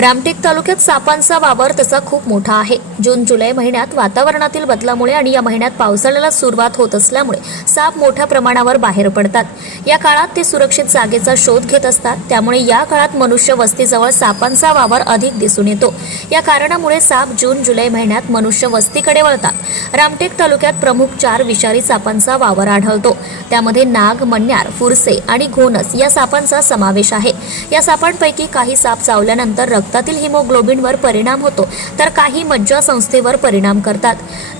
रामटेक तालुक्यात सापांचा वावर तसा खूप मोठा आहे. जून जुलै महिन्यात वातावरणातील बदलामुळे आणि या महिन्यात पावसाळ्याला सुरुवात होत असल्यामुळे साप मोठ्या प्रमाणावर बाहेर पडतात. या काळात ते सुरक्षित जागेचा शोध घेत असतात. त्यामुळे या काळात मनुष्य वस्तीजवळ सापांचा वावर अधिक दिसून येतो. या कारणामुळे साप जून जुलै महिन्यात मनुष्य वस्तीकडे वळतात. रामटेक तालुक्यात प्रमुख चार विषारी सापांचा वावर आढळतो. त्यामध्ये नाग मन्यार फुरसे आणि घोनस या सापांचा समावेश आहे. या सापांपैकी काही साप चावल्यानंतर रक्त रक्तातील हिमोग्लोबिनवर परिणाम होतो तर काही मज्जा संस्थेवर परिणाम करतात.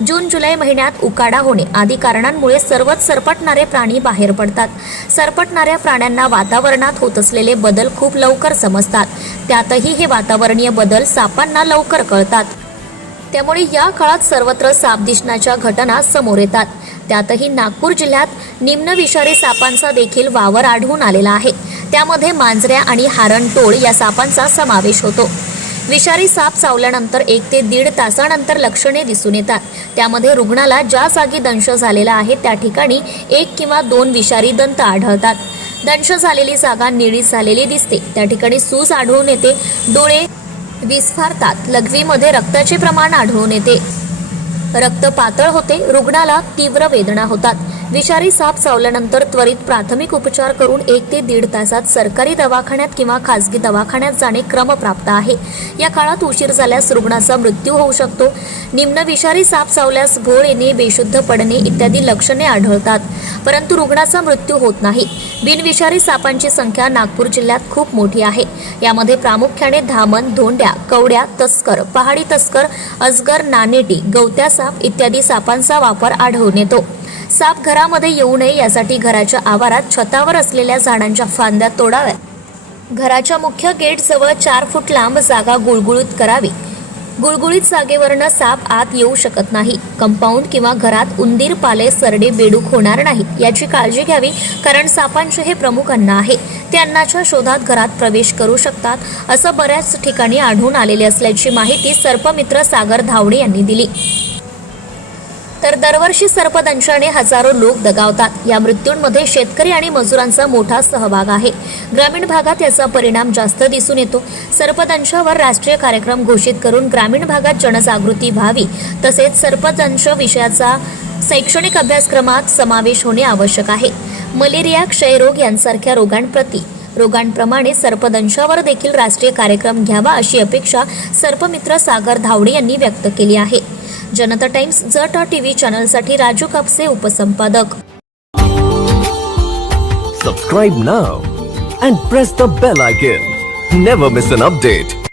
जून जुलै महिन्यात उकाडा होणे आदी कारणांमुळे सर्वच सरपटणारे प्राणी बाहेर पडतात. सरपटणाऱ्या प्राण्यांना वातावरणात होत असलेले बदल खूप लवकर समजतात. त्यातही हे वातावरणीय बदल सापांना लवकर कळतात. त्यामुळे या काळात सर्वत्र साप दिसण्याच्या घटना समोर येतात. त्यातही नागपूर जिल्ह्यात निम्न विषारी सापांचा देखील वावर आढळून आलेला आहे. त्यामध्ये मांजऱ्या आणि हारणटोळ या सापांचा समावेश होतो. विषारी साप चावल्यानंतर एक ते दीड तासानंतर लक्षणे दिसून येतात. त्यामध्ये रुग्णाला ज्या जागी दंश झालेला आहे त्या ठिकाणी एक किंवा दोन विषारी दंत आढळतात. दंश झालेली जागा निळी झालेली दिसते. त्या ठिकाणी सूज आढळून येते. डोळे विस्फारतात. लघवीमध्ये रक्ताचे प्रमाण आढळून येते. रक्त पातळ होते. रुग्णाला तीव्र वेदना होतात. विषारी साप चावल्यानंतर त्वरित प्राथमिक उपचार करून एक ते दीड तासात सरकारी दवाखान्यात किंवा खासगी दवाखान्यात जाणे क्रमप्राप्त आहे. या काळात उशीर झाल्यास रुग्णाचा मृत्यू होऊ शकतो. निम्न विषारी साप चावल्यास भोर येणे बेशुद्ध पडणे इत्यादी लक्षणे आढळतात. परंतु रुग्णाचा मृत्यू होत नाही. बिनविषारी सापांची संख्या नागपूर जिल्ह्यात खूप मोठी आहे. यामध्ये प्रामुख्याने धामण धोंड्या कवड्या तस्कर पहाडी तस्कर अजगर नानेटी गवत्या साप इत्यादी सापांचा वापर आढळून येतो. साप घरामध्ये येऊ नये यासाठी घराच्या आवारात छतावर असलेल्या झाडांच्या फांद्या तोडाव्यात. घराच्या मुख्य गेटजवळ चार फूट लांब जागा गुळगुळीत करावी. गुळगुळीत जागेवरनं साप आत येऊ शकत नाही. कंपाऊंड किंवा घरात उंदीर पाले सरडे बेडूक होणार नाहीत. याची काळजी घ्यावी कारण सापांचे हे प्रमुख अन्न आहे. ते अन्नाच्या शोधात घरात प्रवेश करू शकतात असं बऱ्याच ठिकाणी आढळून आलेले असल्याची माहिती सर्पमित्र सागर धावडे यांनी दिली. तर दरवर्षी सर्पदंशाने हजारो लोक दगावतात. या मृत्यूंमध्ये शेतकरी आणि मजुरांचा मोठा सहभाग आहे. ग्रामीण भागात याचा परिणाम जास्त दिसून येतो. सर्पदंशावर राष्ट्रीय कार्यक्रम घोषित करून ग्रामीण भागात जनजागृती व्हावी तसेच सर्पदंश विषयाचा शैक्षणिक अभ्यासक्रमात समावेश होणे आवश्यक आहे. मलेरिया क्षयरोग यांसारख्या रोगांप्रती रोगांप्रमाणे सर्पदंशावर देखील राष्ट्रीय कार्यक्रम घ्यावा अशी अपेक्षा सर्पमित्र सागर धावडे यांनी व्यक्त केली आहे. जनता टाइम्स ज टा टी व्ही चॅनलसाठी Raju Kapse उपसंपादक. Subscribe now and press the bell icon never miss an update